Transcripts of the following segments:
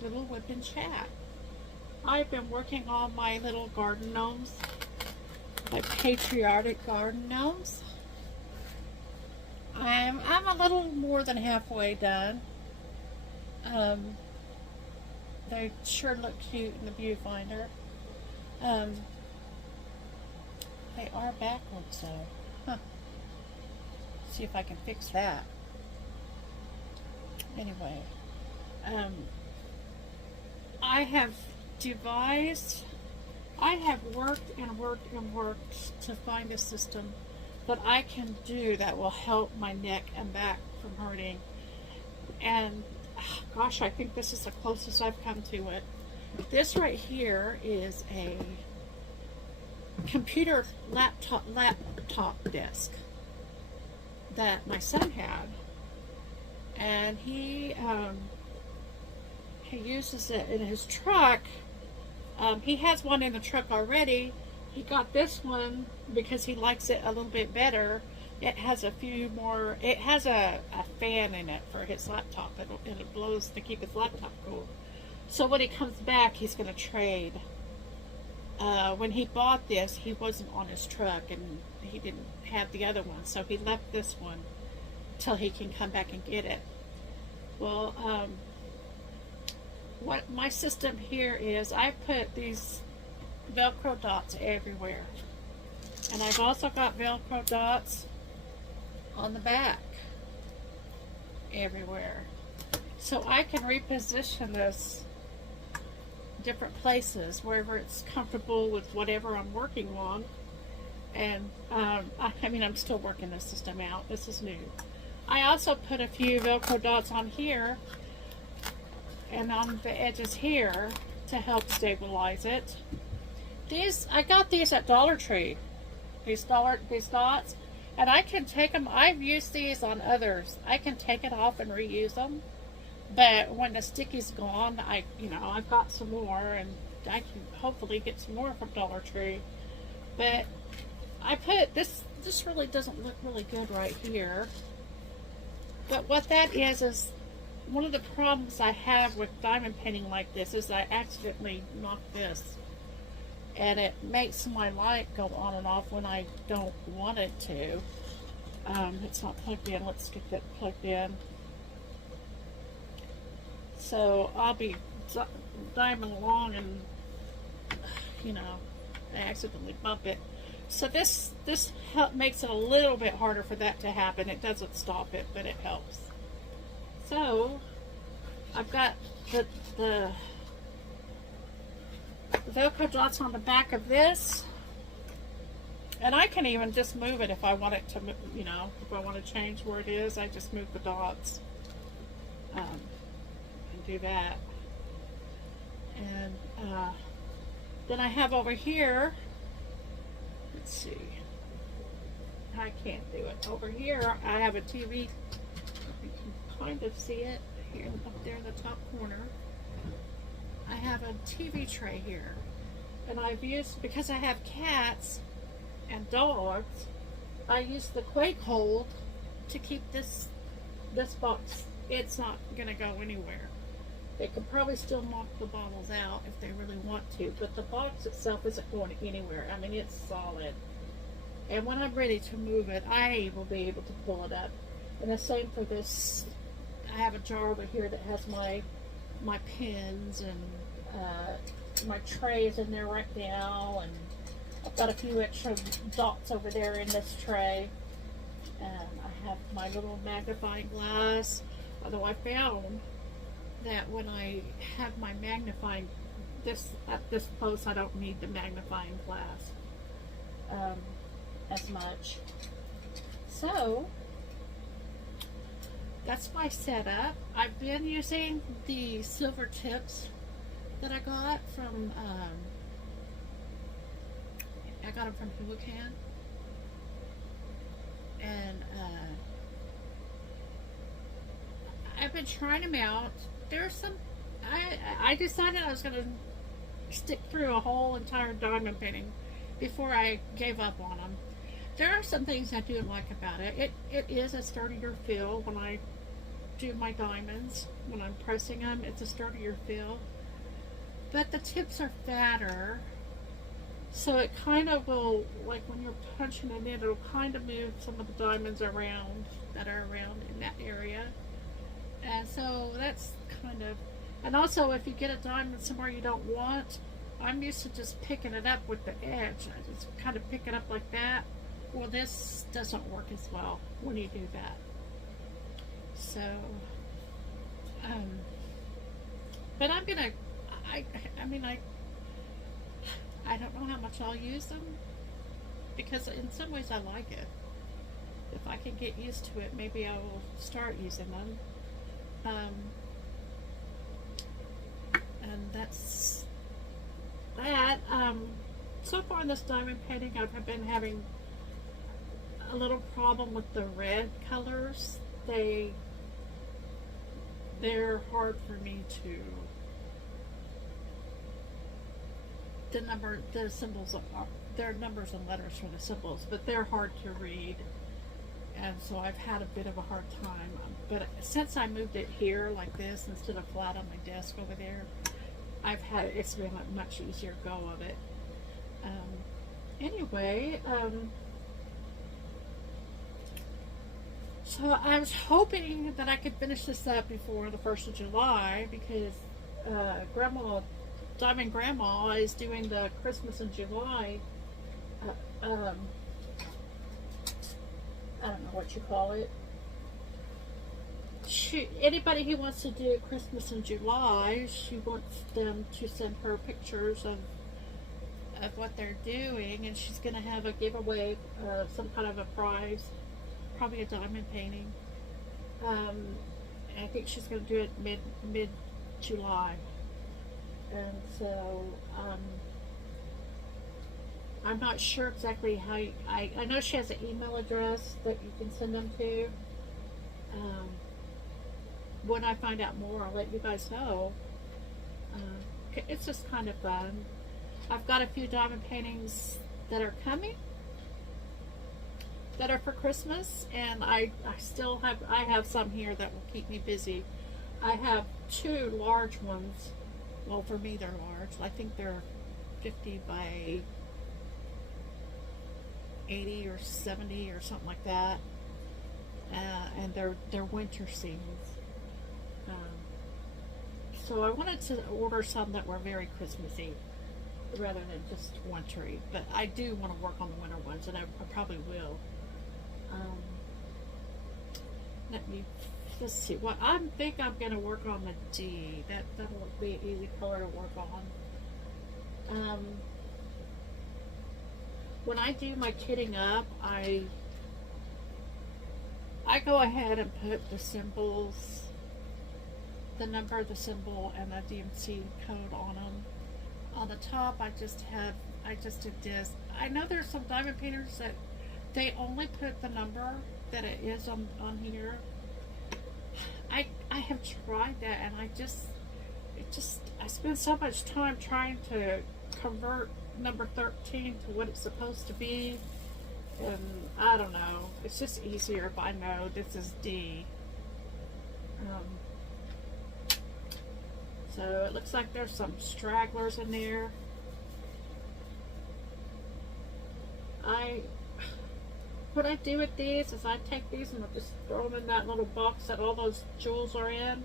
my little WIP chat. I've been working on my little garden gnomes, my patriotic garden gnomes. I'm a little more than halfway done. They sure look cute in the viewfinder. They are backwards though. Huh. See if I can fix that. Anyway, I have worked and worked and worked to find a system that I can do that will help my neck and back from hurting. And gosh, I think this is the closest I've come to it. This right here is a computer laptop desk that my son had, and he uses it in his truck. He has one in the truck already. He got this one because he likes it a little bit better. It has a few more, it has a fan in it for his laptop, and it blows to keep his laptop cool. So when he comes back, he's going to trade. When he bought this, he wasn't on his truck, and he didn't have the other one, so he left this one till he can come back and get it. Well, what my system here is, I put these Velcro dots everywhere, and I've also got Velcro dots on the back everywhere, so I can reposition this different places wherever it's comfortable with whatever I'm working on. And I mean, I'm still working this system out. This is new. I also put a few Velcro dots on here and on the edges here to help stabilize it. These, I got these at Dollar Tree. These dots, and I can take them. I've used these on others. I can take it off and reuse them. But when the sticky's gone, I've got some more, and I can hopefully get some more from Dollar Tree. But I put this really doesn't look really good right here. But what that is one of the problems I have with diamond painting like this is I accidentally knocked this, and it makes my light go on and off when I don't want it to. It's not plugged in. Let's get that plugged in. So I'll be diving along, and I accidentally bump it. So this makes it a little bit harder for that to happen. It doesn't stop it, but it helps. So I've got the Velcro dots on the back of this, and I can even just move it if I want it to, if I want to change where it is. I just move the dots. Do that. And then I have over here, let's see, I can't do it. Over here I have a TV. You can kind of see it here up there in the top corner. I have a TV tray here, and I've used, because I have cats and dogs, I use the quake hold to keep this box. It's not gonna go anywhere. They could probably still knock the bottles out if they really want to, but the box itself isn't going anywhere. I mean, it's solid. And when I'm ready to move it, I will be able to pull it up. And the same for this. I have a jar over here that has my pins and my trays in there right now, and I've got a few extra dots over there in this tray. And I have my little magnifying glass, although I found that when I have my magnifying, at this post, I don't need the magnifying glass as much. So that's my setup. I've been using the silver tips that I got from Hulucan, and I've been trying them out. There's some, I decided I was going to stick through a whole entire diamond painting before I gave up on them. There are some things I do like about it. It is a sturdier feel when I do my diamonds when I'm pressing them. It's a sturdier feel. But the tips are fatter, so it kind of will, like when you're punching it in, it'll kind of move some of the diamonds around that are around in that area. And so that's kind of, and also if you get a diamond somewhere you don't want, I'm used to just picking it up with the edge. I just kind of pick it up like that. Well, this doesn't work as well when you do that. So, but I'm gonna, I mean, I don't know how much I'll use them, because in some ways I like it. If I can get used to it, maybe I will start using them. And that's that. So far in this diamond painting, I've been having a little problem with the red colors. They're hard for me to, the symbols are, they're numbers and letters for the symbols, but they're hard to read, and so I've had a bit of a hard time. But since I moved it here like this instead of flat on my desk over there, it's been a much easier go of it. Anyway, so I was hoping that I could finish this up before the 1st of July, because Diamond Grandma is doing the Christmas in July, I don't know what you call it. Anybody who wants to do Christmas in July, she wants them to send her pictures of what they're doing, and she's going to have a giveaway, some kind of a prize, probably a diamond painting. I think she's going to do it mid-July. And so, I'm not sure exactly how I know she has an email address that you can send them to. When I find out more, I'll let you guys know. It's just kind of fun. I've got a few diamond paintings that are coming, that are for Christmas, and I have some here that will keep me busy. I have 2 large ones. Well, for me they're large. I think they're 50 by 80 or 70 or something like that, and they're winter scenes. So I wanted to order some that were very Christmassy rather than just wintry, but I do want to work on the winter ones, and I probably will. Let's see. Well, I think I'm going to work on the D. That'll be an easy color to work on. When I do my kitting up, I go ahead and put the symbols, the number, the symbol, and the DMC code on them. On the top, I just did this. I know there's some diamond painters that they only put the number that it is on here. I have tried that, and I spend so much time trying to convert number 13 to what it's supposed to be, and I don't know. It's just easier if I know this is D. So it looks like there's some stragglers in there. What I do with these is I take these and I just throw them in that little box that all those jewels are in.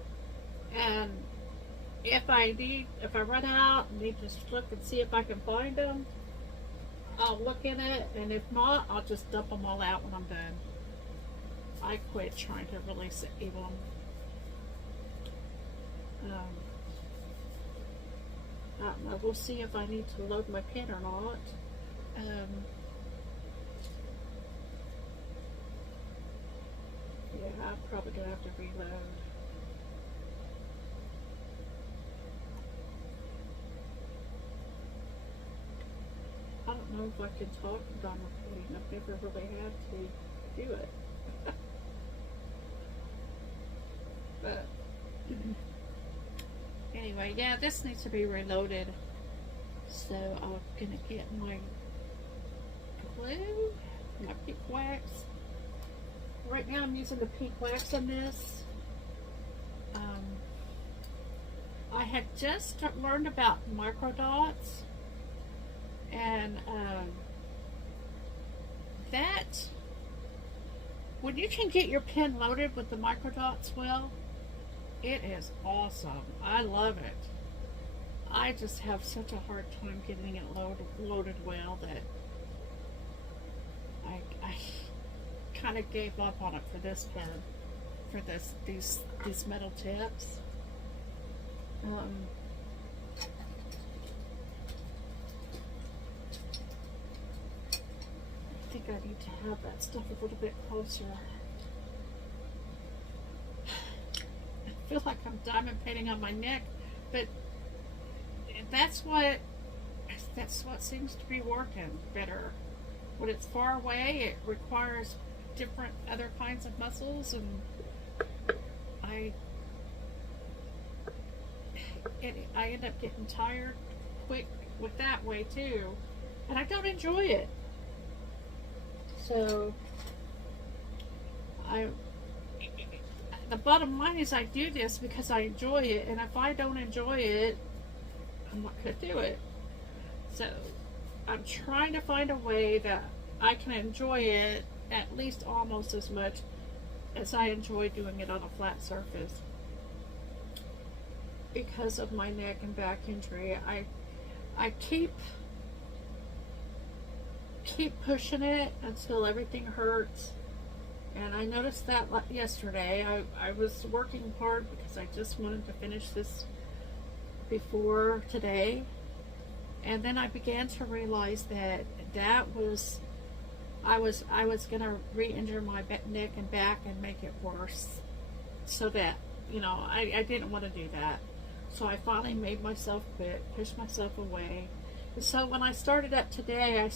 And if I run out and need to look and see if I can find them, I'll look in it. And if not, I'll just dump them all out when I'm done. I quit trying to really save them. I don't know. We'll see if I need to load my pen or not. Yeah, I'm probably going to have to reload. I don't know if I can talk about recording. I've never really had to do it. But anyway, yeah, this needs to be reloaded. So I'm going to get my glue, my pink wax. Right now I'm using the pink wax on this. had just learned about microdots, and that when you can get your pen loaded with the microdots well, it is awesome. I love it. I just have such a hard time getting it loaded well that I kind of gave up on it for this pen, for these metal tips. I think I need to have that stuff a little bit closer. I feel like I'm diamond painting on my neck, but that's what seems to be working better. When it's far away, it requires different other kinds of muscles, and I end up getting tired quick with that way too, and I don't enjoy it. So the bottom line is I do this because I enjoy it, and if I don't enjoy it, I'm not going to do it. So I'm trying to find a way that I can enjoy it at least almost as much as I enjoy doing it on a flat surface. Because of my neck and back injury, I keep pushing it until everything hurts. And I noticed that yesterday. I was working hard because I just wanted to finish this before today, and then I began to realize that I was gonna re-injure my neck and back and make it worse, so that, you know, I didn't want to do that. So I finally made myself quit, pushed myself away. And so when I started up today, I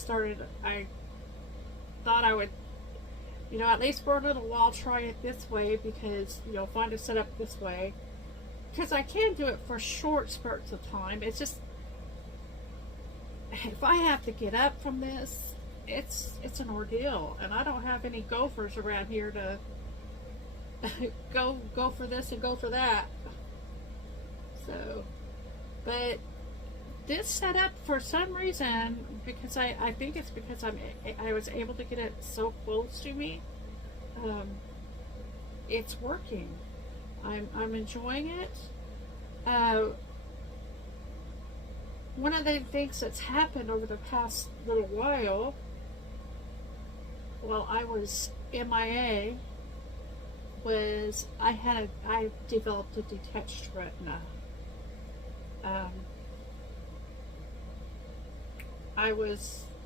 thought I would, you know, at least for a little while try it this way, because, you know, find a setup this way, because I can do it for short spurts of time. It's just, if I have to get up from this, it's an ordeal, and I don't have any gophers around here to go for this and go for that. So, but this setup, for some reason, because I think it's because I was able to get it so close to me, it's working. I'm enjoying it. One of the things that's happened over the past little while I was MIA was I developed a detached retina.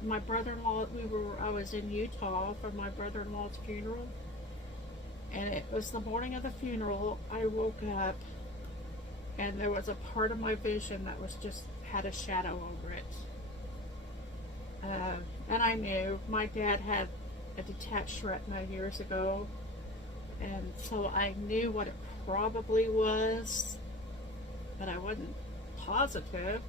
My brother-in-law, I was in Utah for my brother-in-law's funeral, and it was the morning of the funeral. I woke up and there was a part of my vision that was just had a shadow over it. And I knew my dad had a detached retina years ago, and so I knew what it probably was, but I wasn't positive.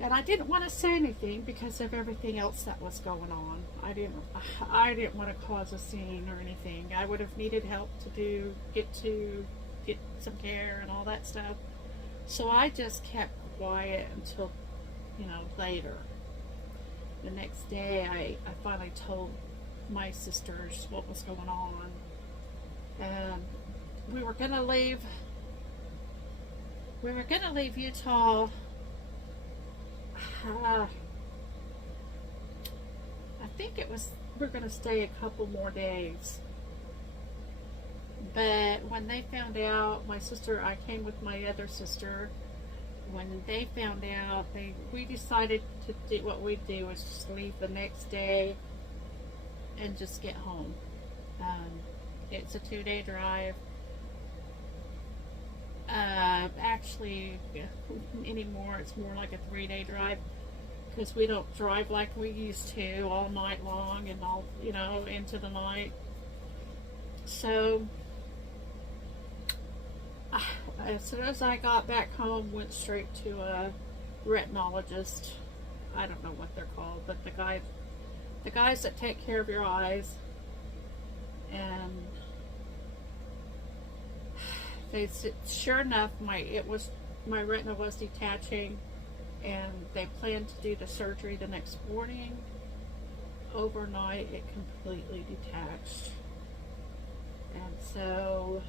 And I didn't want to say anything because of everything else that was going on. I didn't want to cause a scene or anything. I would have needed help to get some care and all that stuff. So I just kept quiet until, you know, later. The next day, I finally told my sisters what was going on, and we were gonna leave Utah. I think we're gonna stay a couple more days. But when they found out, I came with my other sister. When they found out, we decided to do what we do is just leave the next day and just get home. It's a 2-day drive. Actually, anymore, it's more like a 3-day drive, because we don't drive like we used to all night long and all, you know, into the night. So as soon as I got back home, went straight to a retinologist. I don't know what they're called, but the guys that take care of your eyes. And Sure enough, my retina was detaching, and they planned to do the surgery the next morning. Overnight, it completely detached, and so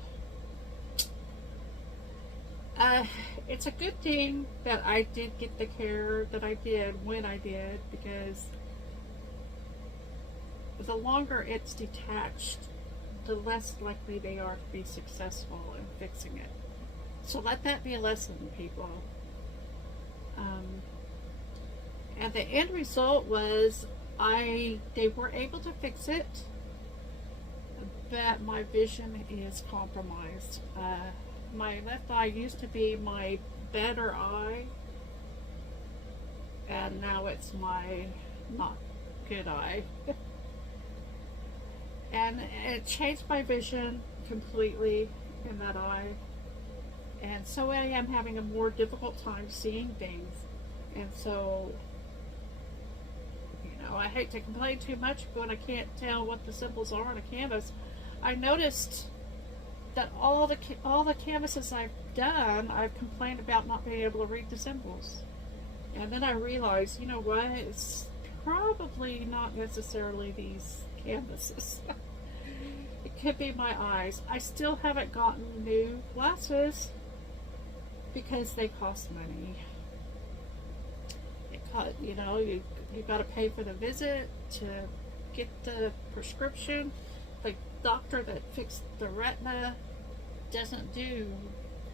it's a good thing that I did get the care that I did when I did, because the longer it's detached, the less likely they are to be successful in fixing it. So let that be a lesson, people. And the end result was they were able to fix it, but my vision is compromised. My left eye used to be my better eye, and now it's my not good eye. And it changed my vision completely in that eye. And so I am having a more difficult time seeing things. And so, I hate to complain too much when I can't tell what the symbols are on a canvas. I noticed that all the canvases I've done, I've complained about not being able to read the symbols. And then I realized, you know what, it's probably not necessarily these canvases. It could be my eyes. I still haven't gotten new glasses because they cost money. You got to pay for the visit to get the prescription. The doctor that fixed the retina doesn't do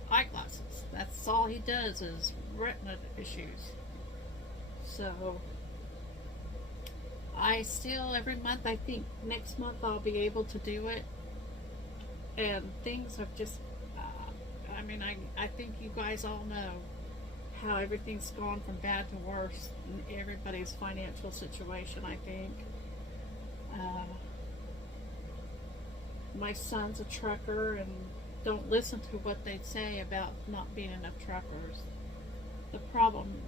eyeglasses. That's all he does is retina issues. So I still, every month, I think next month I'll be able to do it. And things have just, I think you guys all know how everything's gone from bad to worse in everybody's financial situation, I think. My son's a trucker, and don't listen to what they say about not being enough truckers. The problem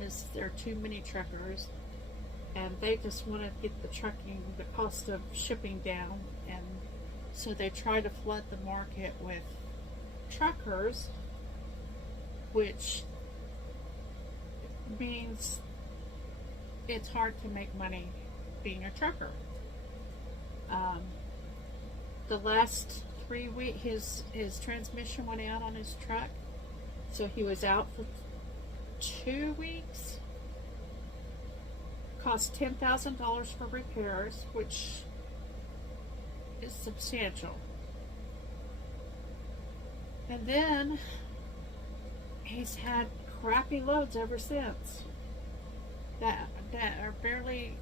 is there are too many truckers, and they just want to get the cost of shipping down, and so they try to flood the market with truckers, which means it's hard to make money being a trucker. The last 3 weeks, his transmission went out on his truck, so he was out for 2 weeks. Cost $10,000 for repairs, which is substantial. And then he's had crappy loads ever since that are barely,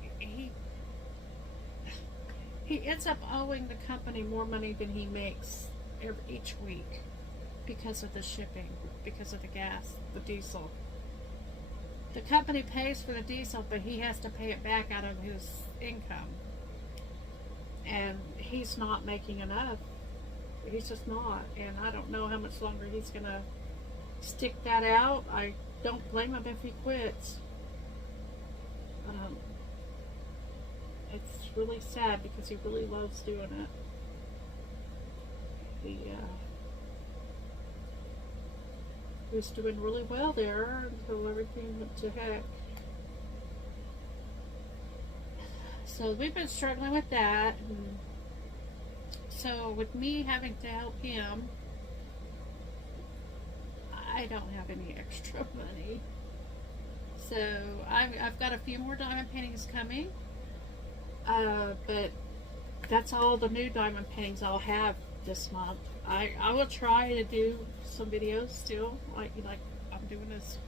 he ends up owing the company more money than he makes each week because of the shipping, because of the gas, the diesel. The company pays for the diesel, but he has to pay it back out of his income, and he's not making enough. He's just not, and I don't know how much longer he's gonna stick that out. I don't blame him if he quits. It's really sad because he really loves doing it. He was doing really well there until everything went to heck. So we've been struggling with that, and so with me having to help him, I don't have any extra money. So I've got a few more diamond paintings coming, but that's all the new diamond paintings I'll have this month. I will try to do some videos still, like I'm doing this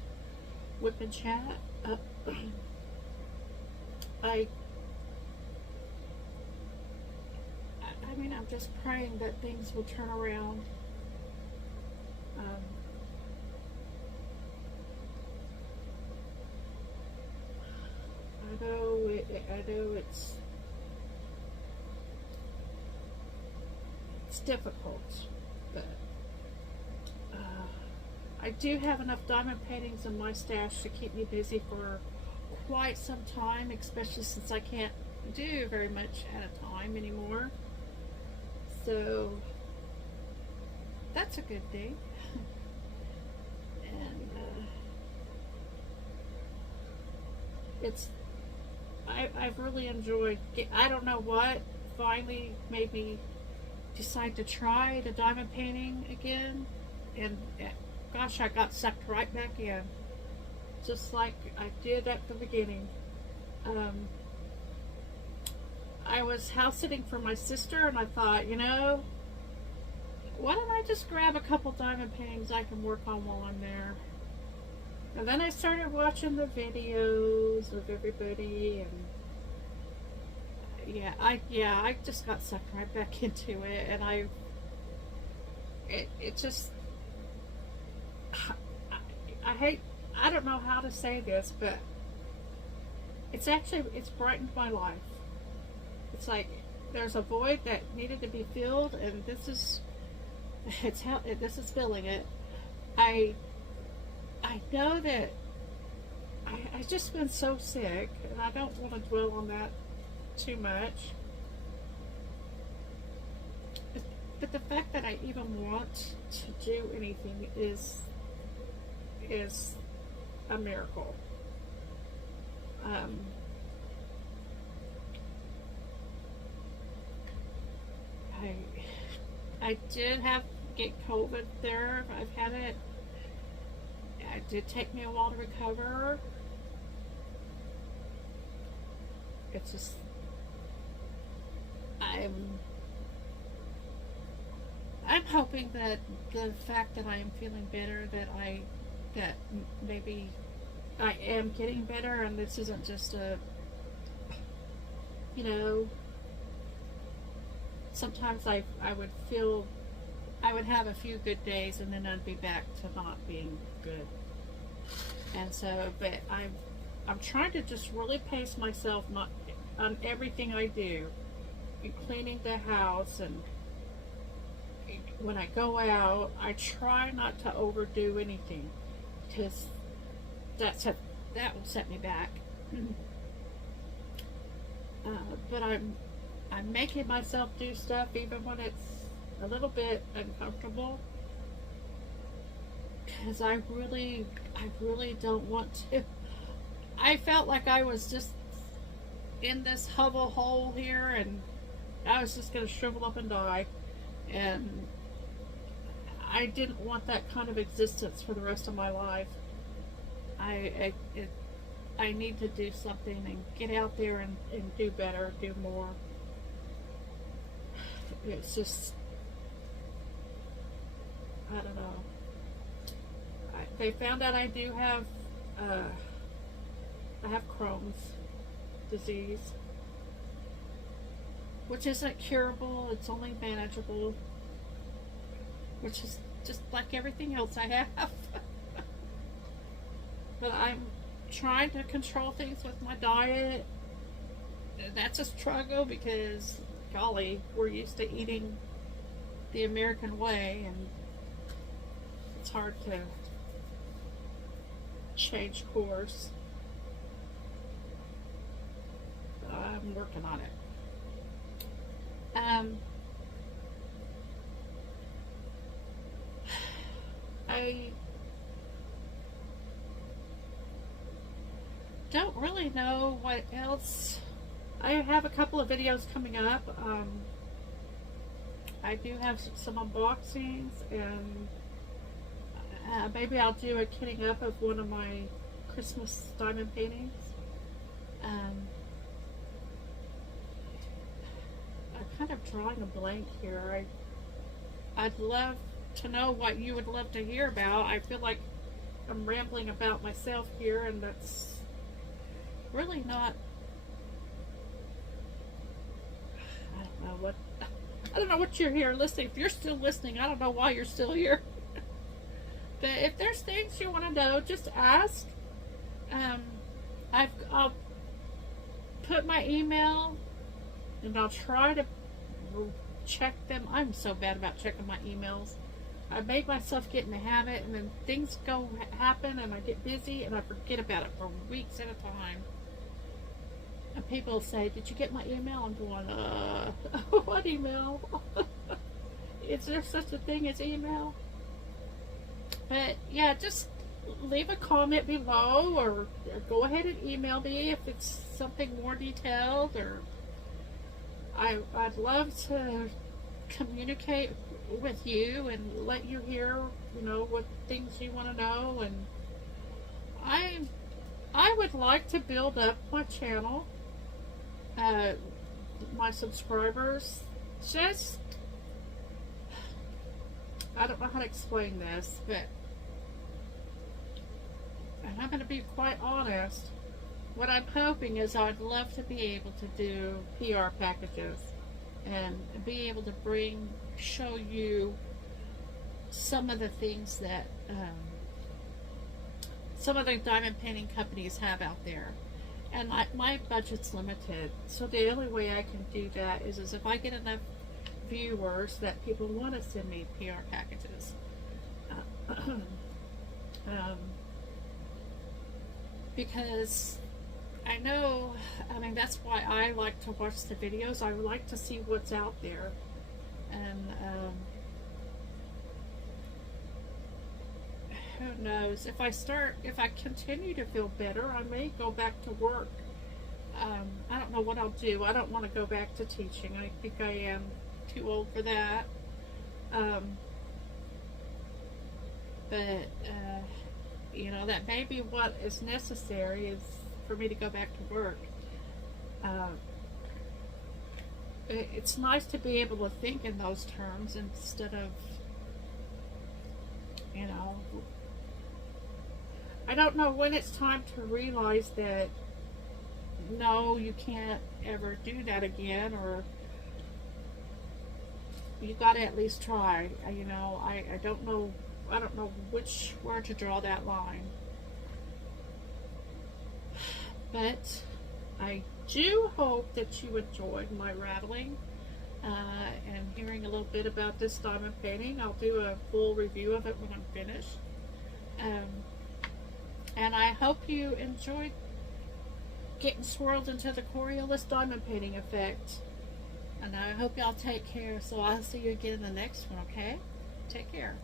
WIP chat. I'm just praying that things will turn around. I know it's difficult, but I do have enough diamond paintings in my stash to keep me busy for quite some time, especially since I can't do very much at a time anymore. So that's a good thing. And it's I've really enjoyed. I don't know what finally made me decide to try the diamond painting again, and gosh, I got sucked right back in, just like I did at the beginning. I was house sitting for my sister, and I thought, you know, why don't I just grab a couple diamond paintings I can work on while I'm there? And then I started watching the videos of everybody, and I just got sucked right back into it, and it just, I hate, I don't know how to say this, but it's brightened my life. It's like there's a void that needed to be filled, and this is filling it. I know that I just been so sick, and I don't want to dwell on that too much. But the fact that I even want to do anything is a miracle. I did get COVID there. I've had it. It did take me a while to recover. It's just I'm hoping that the fact that I am feeling better, that maybe I am getting better, and this isn't just a, you know, sometimes I would have a few good days, and then I'd be back to not being good. And so, but I'm trying to just really pace myself not on everything I do, cleaning the house, and when I go out, I try not to overdo anything, because that will set me back. But I'm making myself do stuff even when it's a little bit uncomfortable, because I really don't want to. I felt like I was just in this hovel hole here, and I was just going to shrivel up and die, and I didn't want that kind of existence for the rest of my life. I need to do something and get out there and do better, do more. It's just, I don't know. They found out I do have, I have Crohn's disease, which isn't curable. It's only manageable, which is just like everything else I have. But I'm trying to control things with my diet. That's a struggle because, golly, we're used to eating the American way, and it's hard to change course. I'm working on it. I don't really know what else. I have a couple of videos coming up. I do have some unboxings, and maybe I'll do a kitting up of one of my Christmas diamond paintings. I'm kind of drawing a blank here. I'd love to know what you would love to hear about. I feel like I'm rambling about myself here, and that's really not. I don't know what you're here listening. If you're still listening, I don't know why you're still here. But if there's things you want to know, just ask. I'll put my email, and I'll try to check them. I'm so bad about checking my emails. I made myself get in the habit, and then things happen, and I get busy, and I forget about it for weeks at a time. And people say, "Did you get my email?" I'm going, what email? is there such a thing as email? But yeah, just leave a comment below, or go ahead and email me if it's something more detailed, or I'd love to communicate with you and let you hear, what things you want to know. And I would like to build up my channel, my subscribers. Just, I don't know how to explain this, but, and I'm going to be quite honest, what I'm hoping is I'd love to be able to do PR packages and be able to show you some of the things that some of the diamond painting companies have out there. And my budget's limited, so the only way I can do that is if I get enough viewers that people want to send me PR packages. Because I know, that's why I like to watch the videos. I like to see what's out there. And who knows, if I continue to feel better, I may go back to work. I don't know what I'll do. I don't want to go back to teaching. I think I am too old for that. But that may be what is necessary, is for me to go back to work. It's nice to be able to think in those terms instead of, I don't know when it's time to realize that, no, you can't ever do that again, or you got to at least try. I don't know where to draw that line. But I do hope that you enjoyed my rattling and hearing a little bit about this diamond painting. I'll do a full review of it when I'm finished. And I hope you enjoyed getting swirled into the Coriolis diamond painting effect. And I hope y'all take care. So I'll see you again in the next one, okay? Take care.